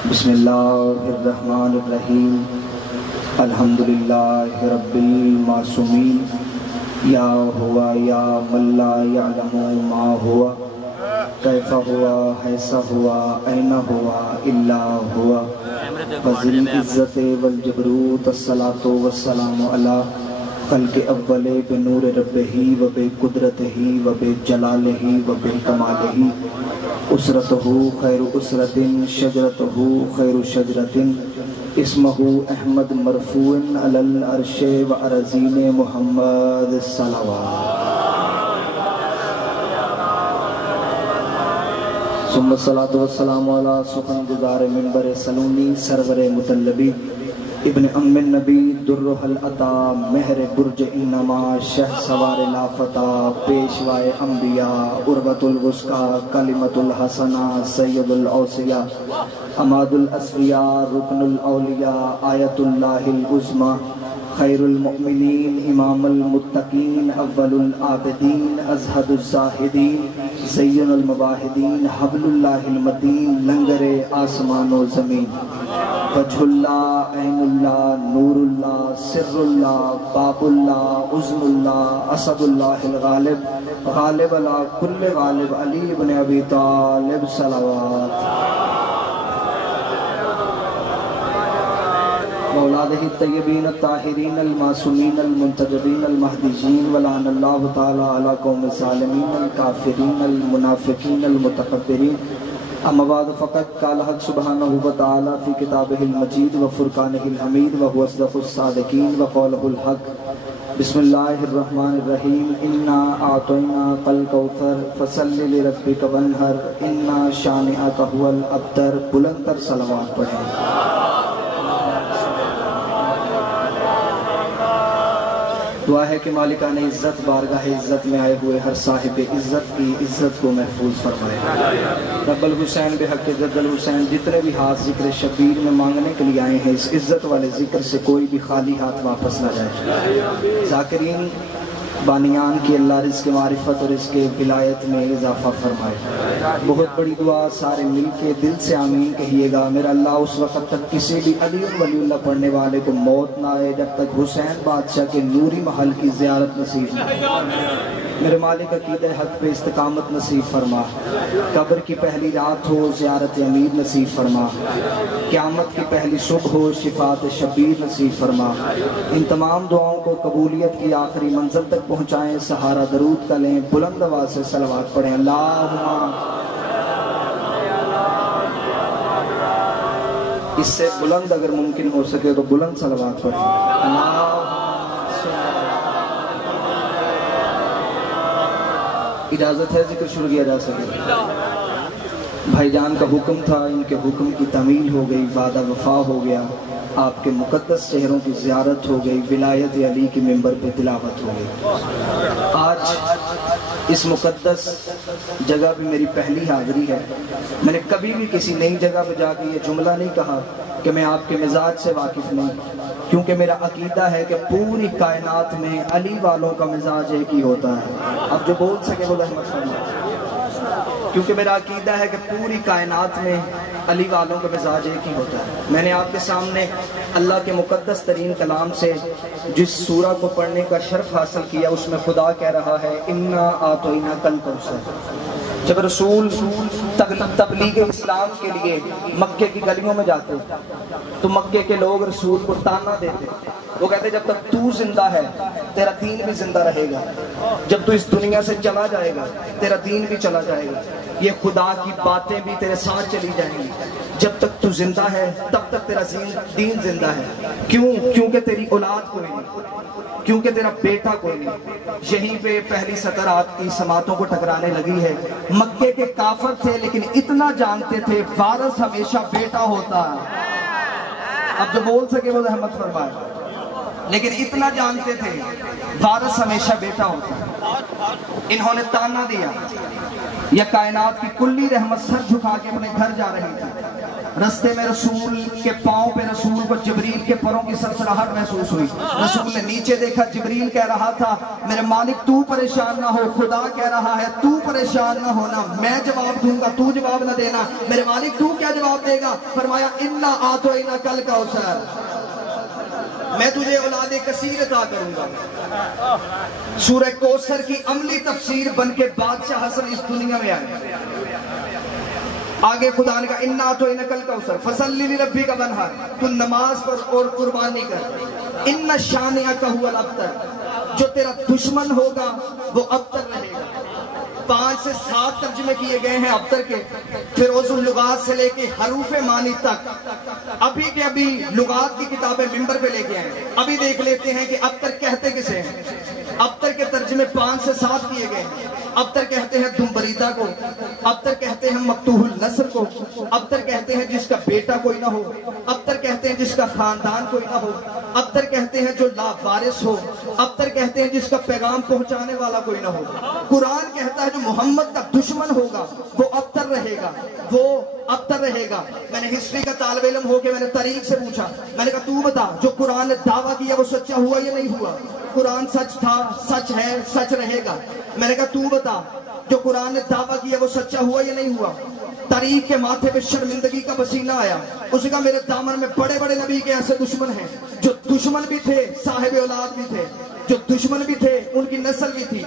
بسم اللہ الرحمن الرحیم الحمدللہ رب المعصومین یا ہوا یا من لا یعلم ما ہوا کیف ہوا حیث ہوا این ہوا الا ہوا وذی العزت والجبروت الصلاۃ والسلام علی خلق اول بنور ربہ و بقدرتہ و بجلالہ و بکمالہ اسرتہ خیر اسرت شجرتہ خیر شجرت اسمہ احمد مرفوع علی العرش و ارضین محمد صلوات ثم الصلاۃ والسلام علی سخن گزار منبر سلونی سرور مطلبی ابن ام النبی درہ العطا مہر برج انما شہ سوار لافتہ پیشوائے انبیاء عروۃ الوثقی کلمۃ الحسنہ سید الاوصیاء عماد الاسفیاء رکن الاولیاء آیت اللہ العظمی خیر المؤمنین امام المتقین اول العابدین ازہد الزاہدین زین المواحدین حبل اللہ المتین لنگر آسمان و زمین وجہ اللہ عین اللہ نور اللہ سر اللہ باب اللہ عظم اللہ اسد اللہ الغالب غالب علی کل غالب علی بن ابی طالب صلوات اولادہ الطیبین الطاہرین المعصومین المنتجبین المہدیین ولعن اللہ تعالی علی قوم الظالمین الکافرین المنافقین المتکبرین اما بعد فقط قال حق سبحانہ وتعالی فی کتابہ المجید و فرقانہ الحمید و هو اصدق الصادقین و قولہ الحق بسم اللہ الرحمن الرحیم انا اعطیناک الکوثر فصل لربک وانحر انا شانئک هو الابتر بلند تر صلوات پڑھیں دعا ہے کہ مالکان عزت بارگاہ عزت میں آئے ہوئے ہر صاحب عزت کی عزت کو محفوظ فرمائے رب الحسین بحق جد الحسین جتنے بھی ہاتھ ذکر شبیر میں مانگنے کے لیے آئے ہیں اس عزت والے ذکر سے کوئی بھی خالی ہاتھ واپس نہ جائے ذاکرین بانیان کی اللہ رزق معرفت اور رزق ولایت میں اضافہ فرمائے بہت بڑی دعا سارے مل کے دل سے آمین کہیے گا میرا اللہ اس وقت تک کسی بھی علی ولی اللہ پڑھنے والے کو موت نہ آئے جب تک حسین بادشاہ کے نوری محل کی زیارت نصیب نہ میرے مالک عقیدہ حق پہ استقامت نصیب فرما قبر کی پہلی رات ہو زیارت امیر نصیب فرما قیامت کی پہلی صبح ہو شفاعت شبیر نصیب فرما ان تمام دعاؤں کو قبولیت کی آخری منزل تک پہنچائیں سہارا درود کا لیں بلند آواز سے صلوات پڑھیں اللہم اس سے بلند اگر ممکن ہو سکے تو بلند صلوات پڑھیں اللہم اجازت ہے ذکر شروع کیا جا سکے بھائی جان کا حکم تھا ان کے حکم کی تعمیل ہو گئی وعدہ وفا ہو گیا آپ کے مقدس چہروں کی زیارت ہو گئی ولایت علی کی ممبر پہ تلاوت ہو گئی آج اس مقدس جگہ بھی میری پہلی حاضری ہے میں نے کبھی بھی کسی نئی جگہ پہ جا کے یہ جملہ نہیں کہا کہ میں آپ کے مزاج سے واقف نہیں کیونکہ میرا عقیدہ ہے کہ پوری کائنات میں علی والوں کا مزاج ایک ہی ہوتا ہے اب جو بول سکے وہ رحمت فرمائے کیونکہ میرا عقیدہ ہے کہ پوری کائنات میں علی والوں کا مزاج ایک ہی ہوتا ہے میں نے آپ کے سامنے اللہ کے مقدس ترین کلام سے جس سورہ کو پڑھنے کا شرف حاصل کیا اس میں خدا کہہ رہا ہے انا اعطیناک الکوثر جب رسول تبلیغ اسلام کے لیے مکے کی گلیوں میں جاتے تو مکے کے لوگ رسول کو تانا دیتے وہ کہتے جب تک تو زندہ ہے تیرا دین بھی زندہ رہے گا جب تو اس دنیا سے چلا جائے گا تیرا دین بھی چلا جائے گا یہ خدا کی باتیں بھی تیرے ساتھ چلی جائیں گی جب تک تو زندہ ہے تب تک تیرا دین زندہ ہے کیونکہ تیری اولاد کوئی نہیں کیونکہ تیرا بیٹا کوئی نہیں یہیں پہ پہلی سطر آپ کی سماعتوں کو ٹکرانے لگی ہے مکے کے کافر تھے لیکن اتنا جانتے تھے وارث ہمیشہ بیٹا ہوتا ہے اب جو بول سکے وہ رحمت فرمائے لیکن اتنا جانتے تھے وارث ہمیشہ بیٹا ہوتا ہے انہوں نے تانا دیا یہ کائنات کی کلی رحمت سر جھکا کے اپنے گھر جا رہی تھی رستے میں رسول کے پاؤں پہ رسول کو جبریل کے پروں کی سرسراہٹ محسوس ہوئی. رسول نے نیچے دیکھا, جبریل کہہ رہا تھا میرے مالک تو پریشان نہ ہو, خدا کہہ رہا ہے تو پریشان نہ ہونا, میں جواب دوں گا تو جواب نہ دینا. میرے مالک تو کیا جواب دے گا؟ فرمایا انا اعطینا کل کوثر, میں تجھے اولاد کثیر عطا کروں گا. سورہ کوثر کی عملی تفسیر بن کے بادشاہ حسن اس دنیا میں آئے. آگے خدا نے کہا انا اعطینا کل کوثر فصلی لربک وانحر, تو نماز پر اور قربانی کر. ان شانئک ھو الابتر, جو تیرا دشمن ہوگا وہ ابتر رہے گا. 5 سے 7 ترجمے کیے گئے ہیں ابتر کے, فیروز اللغات سے لے کے حروف معانی تک. ابھی کے ابھی لغات کی کتابیں ممبر پہ لے کے آئے, ابھی دیکھ لیتے ہیں کہ ابتر کہتے کسے ہیں. ابتر کے ترجمے 5 سے 7 کیے گئے ہیں. ابتر کہتے ہیں دمبریدہ کو, ابتر کہتے ہیں مقطوع النسل کو, ابتر کہتے ہیں جس کا بیٹا کوئی نہ ہو, ابتر کہتے ہیں جس کا خاندان کوئی نہ ہو, ابتر کہتے ہیں جو لا وارث ہو, ابتر کہتے ہیں جس کا پیغام پہنچانے والا کوئی نہ ہو. قرآن کہتا ہے جو محمد کا دشمن ہوگا وہ ابتر رہے گا, وہ ابتر رہے گا. میں نے ہسٹری کا طالب علم ہو کے میں نے تاریخ سے پوچھا, میں نے کہا تو بتا جو قرآن نے دعویٰ کیا وہ سچا ہوا یا نہیں ہوا؟ قرآن سچ تھا, سچ ہے, سچ رہے گا. میں نے کہا تو بتا جو قرآن نے دعویٰ کیا وہ سچا ہوا یا نہیں ہوا؟ تاریخ کے ماتھے پہ شرمندگی کا پسینہ آیا. اس نے کہا میرے دامن میں بڑے بڑے نبی کے ایسے دشمن ہیں, جو دشمن بھی تھے صاحب اولاد بھی تھے, جو دشمن بھی تھے ان کی نسل بھی تھی.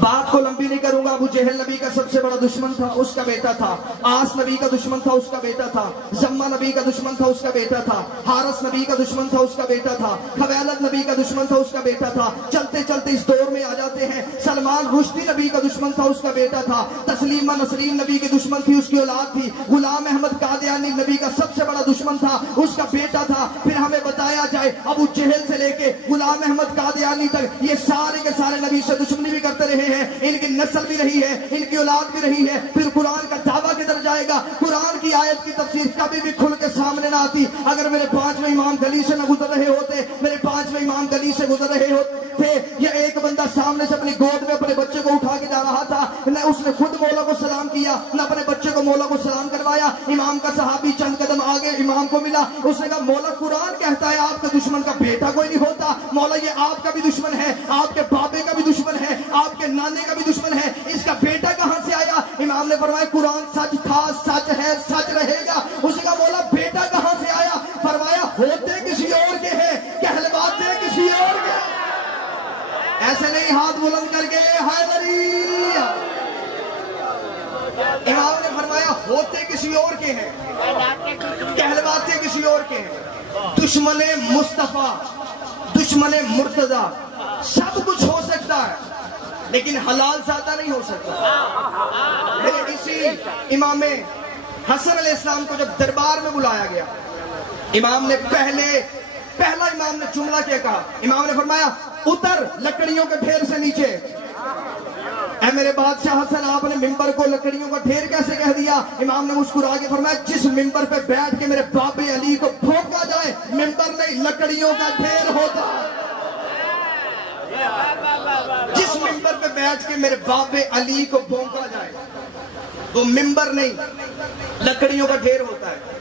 بات کو لمبی نہیں کروں گا. ابو جہل نبی کا سب سے بڑا دشمن تھا, اس کا بیٹا تھا. آس نبی کا دشمن تھا, اس کا بیٹا تھا. زمہ نبی کا دشمن تھا, اس کا بیٹا تھا. حارث نبی کا دشمن تھا, اس کا بیٹا تھا. خویلد نبی کا دشمن تھا, اس کا بیٹا تھا. چلتے چلتے اس دور میں آ جاتے ہیں. سلمان رشدی نبی کا دشمن تھا, اس کا بیٹا تھا. تسلیمہ نسرین نبی کی دشمن تھی, اس کی اولاد تھی. غلام احمد قادیانی نبی کا سب سے بڑا دشمن تھا, اس کا بیٹا تھا. پھر ہمیں بتایا جائے ابو جہل سے لے کے غلام احمد قادیانی تک یہ سارے کے سارے نبی سے دشمنی بھی کرتے رہے ہیں. ان کی نسل بھی رہی ہے, ان کی اولاد بھی رہی ہے. پھر قرآن کا دعویٰ کدھر جائے گا؟ قرآن کی آیت کی تفسیر کبھی بھی کھل کے سامنے نہ آتی. اگر میرے 5ویں امام گلی سے نہ گزر رہے ہوتے, میرے 5ویں امام گلی سے گزر رہے ہوتے, یا ایک بندہ سامنے سے اپنی گود میں اپنے بچے کو اٹھا کے جا رہا تھا, نہ اس نے خود مولا کو سلام کیا, نہ اپنے بچے کو مولا کو سلام کروایا. امام کا صحابی چند قدم آگے امام کو ملا, اس نے کہا مولا قرآن کہتا ہے آپ کے دشمن کا بیٹا کوئی نہیں ہوتا. مولا یہ آپ کا بھی دشمن ہے, آپ کے بابے کا بھی دشمن ہے, آپ کے نانے کا بھی دشمن ہے, اس کا بیٹا کہاں سے آیا؟ امام نے فرمایا قرآن سچ تھا, سچ ہے, سچ رہے گا. اس کا مولا بیٹا کہاں سے آیا؟ فرمایا ہوتے کسی اور کے ہیں, کہلواتے کسی اور کے. ایسے نہیں ہاتھ بلند کر کے حیدری. امام نے فرمایا ہوتے کسی اور کے ہیں, کہلواتے کسی اور کے ہیں. دشمن مصطفیٰ, دشمن مرتضی سب کچھ ہو سکتا ہے لیکن حلال زیادہ نہیں ہو سکتا. اسی امام حسن علیہ السلام کو جب دربار میں بلایا گیا, امام نے پہلا امام نے جملہ کیا کہا؟ امام نے فرمایا اتر لکڑیوں کے ڈھیر سے نیچے. اے میرے بادشاہ حسن, آپ نے ممبر کو لکڑیوں کا ڈھیر کیسے کہہ دیا؟ امام نے مسکرا کے فرمایا جس ممبر پہ بیٹھ کے میرے بابے علی کو پھونکا جائے ممبر نہیں لکڑیوں کا ڈھیر ہوتا. جس ممبر پہ بیٹھ کے میرے بابے علی کو بھونکا جائے وہ ممبر نہیں لکڑیوں کا ڈھیر ہوتا ہے.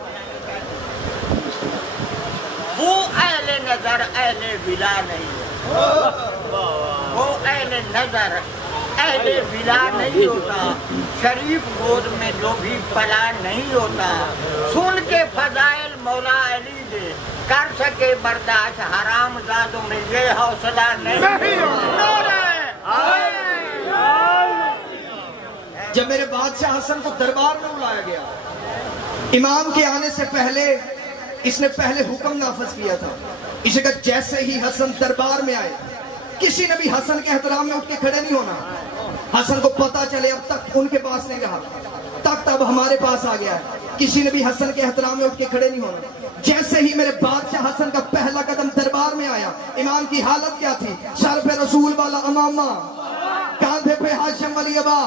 وہ اہل نظر اہل ولا نہیں ہے, وہ اہل نظر اہل ولا نہیں ہوتا. شریف گود میں جو بھی پلا نہیں ہوتا. سن کے فضائل مولا علی دے کر سکے برداشت, حرام زادوں میں یہ حوصلہ نہیں ہوتا. جب میرے بادشاہ حسن کو دربار میں بلایا گیا, امام کے آنے سے پہلے اس نے پہلے حکم نافذ کیا تھا. اسے کہا جیسے ہی حسن دربار میں آئے کسی نے بھی حسن کے احترام میں اٹھ کے کھڑے نہیں ہونا. حسن کو پتا چلے اب تک ان کے پاس نہیں رہا, تخت اب ہمارے پاس آ گیا ہے, کسی نے بھی حسن کے احترام میں اٹھ کے کھڑے نہیں ہونا. جیسے ہی میرے بادشاہ حسن کا پہلا قدم دربار میں آیا, امام کی حالت کیا تھی؟ سر پہ رسول والا امامہ, کاندھے پہ ہاشم علی ابا,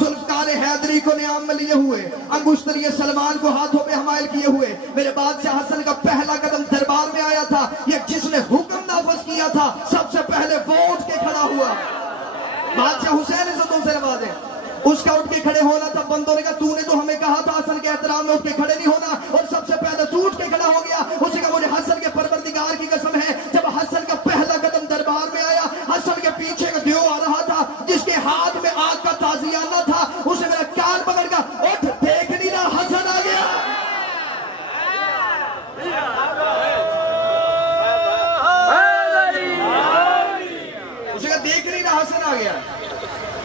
ذوالفقار حیدری کو نیام میں لیے ہوئے, انگشتری سلمان کو ہاتھوں پہ حمائل کیے ہوئے. میرے بادشاہ حسن کا پہلا قدم دربار میں آیا تھا. یہ جس نے حکم نافذ کیا تھا سب سے پہلے وہ اٹھ کے کھڑا ہوا. بادشاہ حسین عزتوں سے نوازے, اس کا اٹھ کے کھڑے ہونا تھا. بندوں نے کہا تو نے تو ہمیں کہا تھا حسن کے احترام میں اٹھ کے کھڑے نہیں ہونا.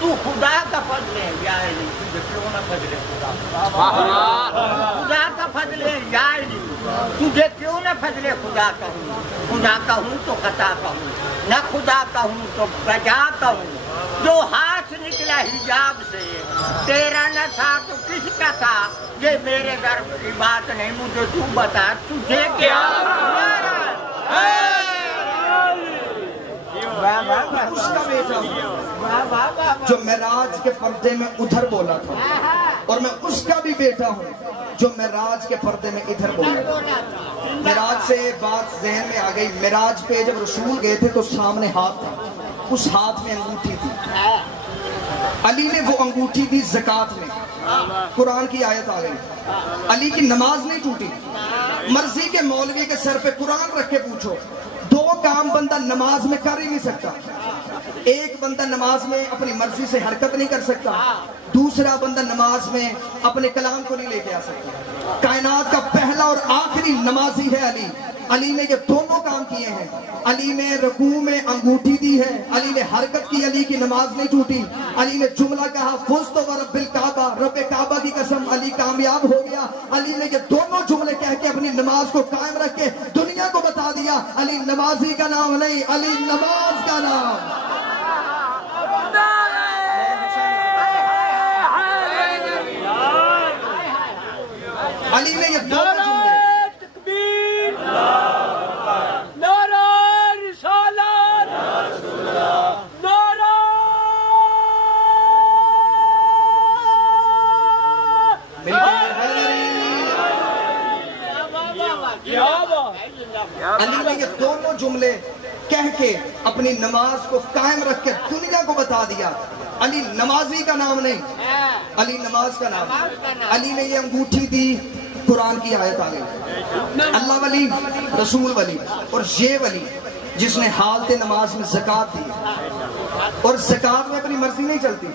تو خدا کا فضل ہے یا علی، تجھے کیوں نہ فضل خدا، خدا کا فضل ہے یا علی، تجھے کیوں نہ فضل خدا کہوں، خدا کہوں تو خطا کہوں، نہ خدا کہوں تو بجا کہوں، جو ہاتھ نکلا حجاب سے تیرا نہ تھا تو کس کا تھا، یہ میرے در کی بات نہیں، مجھے تو بتا تجھے کیا اس کا بیٹا ہوں جو معراج کے پردے میں ادھر بولا تھا، اور میں اس کا بھی بیٹا ہوں جو معراج کے پردے میں ادھر بولا تھا۔ معراج سے بات ذہن میں آ گئی، معراج پہ جب رسول گئے تھے تو سامنے ہاتھ تھا، اس ہاتھ میں انگوٹھی تھی، علی نے وہ انگوٹھی دی زکوٰۃ میں، قرآن کی آیت آ گئی، علی کی نماز نہیں ٹوٹی۔ مرضی کے مولوی کے سر پہ قرآن رکھ کے پوچھو، دو کام بندہ نماز میں کر ہی نہیں سکتا، ایک بندہ نماز میں اپنی مرضی سے حرکت نہیں کر سکتا، دوسرا بندہ نماز میں اپنے کلام کو نہیں لے کے آ سکتا۔ کائنات کا پہلا اور آخری نمازی ہے علی، علی نے یہ دونوں کام کیے ہیں، علی نے رکوع میں انگوٹھی دی ہے، علی نے حرکت کی، علی کی نماز نہیں ٹوٹی، علی نے جملہ کہا فزت ورب الکعبہ، رب کعبہ کی قسم علی کامیاب ہو گیا، علی نے یہ دونوں جملے کہہ کے اپنی نماز کو قائم رکھ کے دنیا کو بتا دیا علی نمازی کا نام نہیں، علی نماز کا نام۔ علی نے یہ دونوں جملے علی نے یہ دونوں جملے کہہ کے اپنی نماز کو قائم رکھ کے دنیا کو بتا دیا علی نمازی کا نام نہیں، علی نماز کا نام۔ علی نے یہ انگوٹھی دی، قرآن کی آیت آ گئی، اللہ ولی رسول ولی اور یہ ولی جس نے حالت نماز میں زکوٰۃ دی، اور زکوٰۃ میں اپنی مرضی نہیں چلتی۔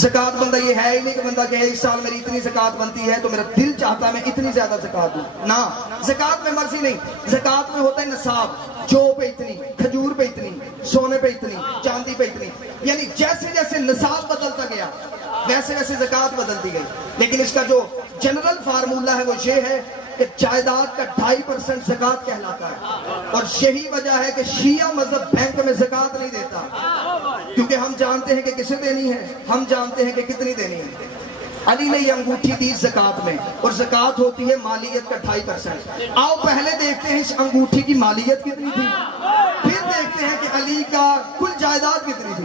زکوٰۃ بندہ یہ ہے ہی نہیں کہ بندہ کہے اس سال میری اتنی زکوٰۃ بنتی ہے تو میرا دل چاہتا ہے میں اتنی زیادہ زکوٰۃ دوں، نہ، زکوٰۃ میں مرضی نہیں، زکوٰۃ میں ہوتا ہے نصاب، جو پہ اتنی، کھجور پہ اتنی، سونے پہ اتنی، چاندی پہ اتنی، یعنی جیسے جیسے نصاب بدلتا گیا ویسے ویسے زکوٰۃ بدلتی گئی۔ لیکن اس کا جو جنرل فارمولہ ہے وہ یہ ہے کہ جائیداد کا 2.5% زکوٰۃ کہلاتا ہے، اور یہی وجہ ہے کہ شیعہ مذہب بینک میں زکوٰۃ نہیں دیتا، کیونکہ ہم جانتے ہیں کہ کسے دینی ہے، ہم جانتے ہیں کہ کتنی دینی ہے۔ علی نے یہ انگوٹھی دی زکوٰۃ میں، اور زکوٰۃ ہوتی ہے مالیت کا 2.5%۔ آؤ پہلے دیکھتے ہیں اس انگوٹھی کی مالیت کتنی تھی، پھر دیکھتے ہیں کہ علی کا کل جائیداد کتنی تھی۔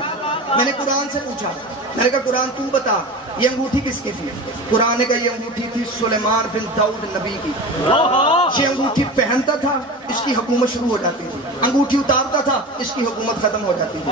میں نے قرآن سے پوچھا، میں نے کہا قرآن تو بتا یہ انگوٹھی کس کی تھی؟ قرآن نے کہا یہ انگوٹھی تھی سلیمان بن داؤد نبی کی، یہ انگوٹھی پہنتا تھا اس کی حکومت شروع ہو جاتی تھی، انگوٹھی اتارتا تھا اس کی حکومت ختم ہو جاتی تھی۔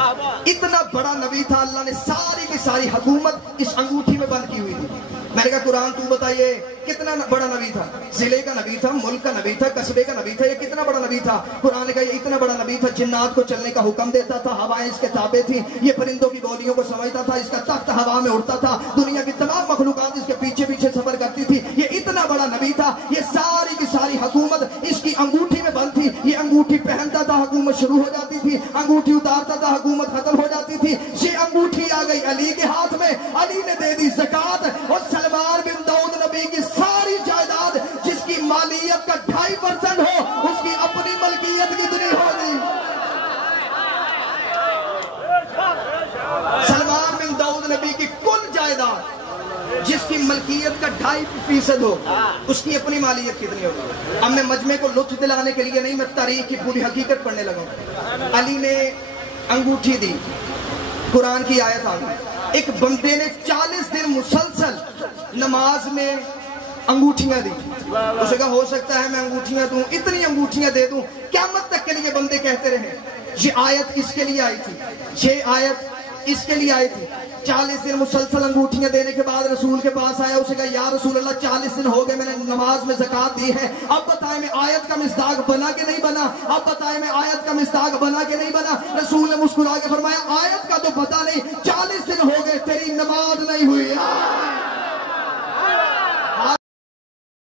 اتنا بڑا نبی تھا، اللہ نے ساری کی ساری حکومت اس انگوٹھی میں بند کی ہوئی تھی۔ میں نے کہا قرآن تو بتائیے کتنا بڑا نبی تھا، ضلع کا نبی تھا، ملک کا نبی تھا، قصبے کا نبی تھا، یہ کتنا بڑا نبی تھا؟ قرآن نے کہا یہ اتنا بڑا نبی تھا جنات کو چلنے کا حکم دیتا تھا، ہوائیں اس کے تابع تھی، یہ پرندوں کی بولیوں کو سمجھتا تھا، اس کا تخت ہوا میں اڑتا تھا، دنیا کی تمام مخلوقات اس کے پیچھے پیچھے سفر کرتی تھی، یہ اتنا بڑا نبی تھا، یہ ساری کی ساری حکومت اس کی انگوٹھی میں بند تھی۔ یہ انگوٹھی پہنتا تھا حکومت شروع ہو جاتی تھی، انگوٹھی اتارتا تھا حکومت ختم ہو جاتی تھی۔ یہ انگوٹھی آ گئی علی کے ہاتھ میں، علی نے دے دی زکوٰۃ، اور سلمان بن داؤد نبی کی ساری جائیداد جس کی مالیت کا 2.5% ہو اس کی اپنی ملکیت کتنی ہوگی؟ سلمان بن داؤد نبی کی کل جائیداد جس کی ملکیت کا 2.5% ہو اس کی اپنی مالیت کتنی ہوگی؟ اب میں مجمع کو لطف دلانے کے لیے نہیں، میں تاریخ کی پوری حقیقت پڑھنے لگا۔ علی نے انگوٹھی دی، قرآن کی آیت آ گئی، ایک بندے نے 40 دن مسلسل نماز میں انگوٹھیاں دی، اسے کہا ہو سکتا ہے میں انگوٹھیاں دوں، اتنی انگوٹھیاں دے دوں، قیامت تک کے لیے بندے کہتے رہے۔ یہ آیت اس کے لیے آئی تھی، یہ آیت اس کے لیے آئی تھی۔ 40 دن مسلسل انگوٹھیاں دینے کے بعد رسول کے پاس آیا، اسے کہا یا رسول اللہ 40 دن ہو گئے میں نے نماز میں زکوٰۃ دی ہے، اب بتائیں میں آیت کا مصداق بنا کہ نہیں بنا، اب بتائیں میں آیت کا مصداق بنا کہ نہیں بنا؟ رسول نے مسکرا کے فرمایا آیت کا تو پتہ نہیں، 40 دن ہو گئے تیری نماز نہیں ہوئی۔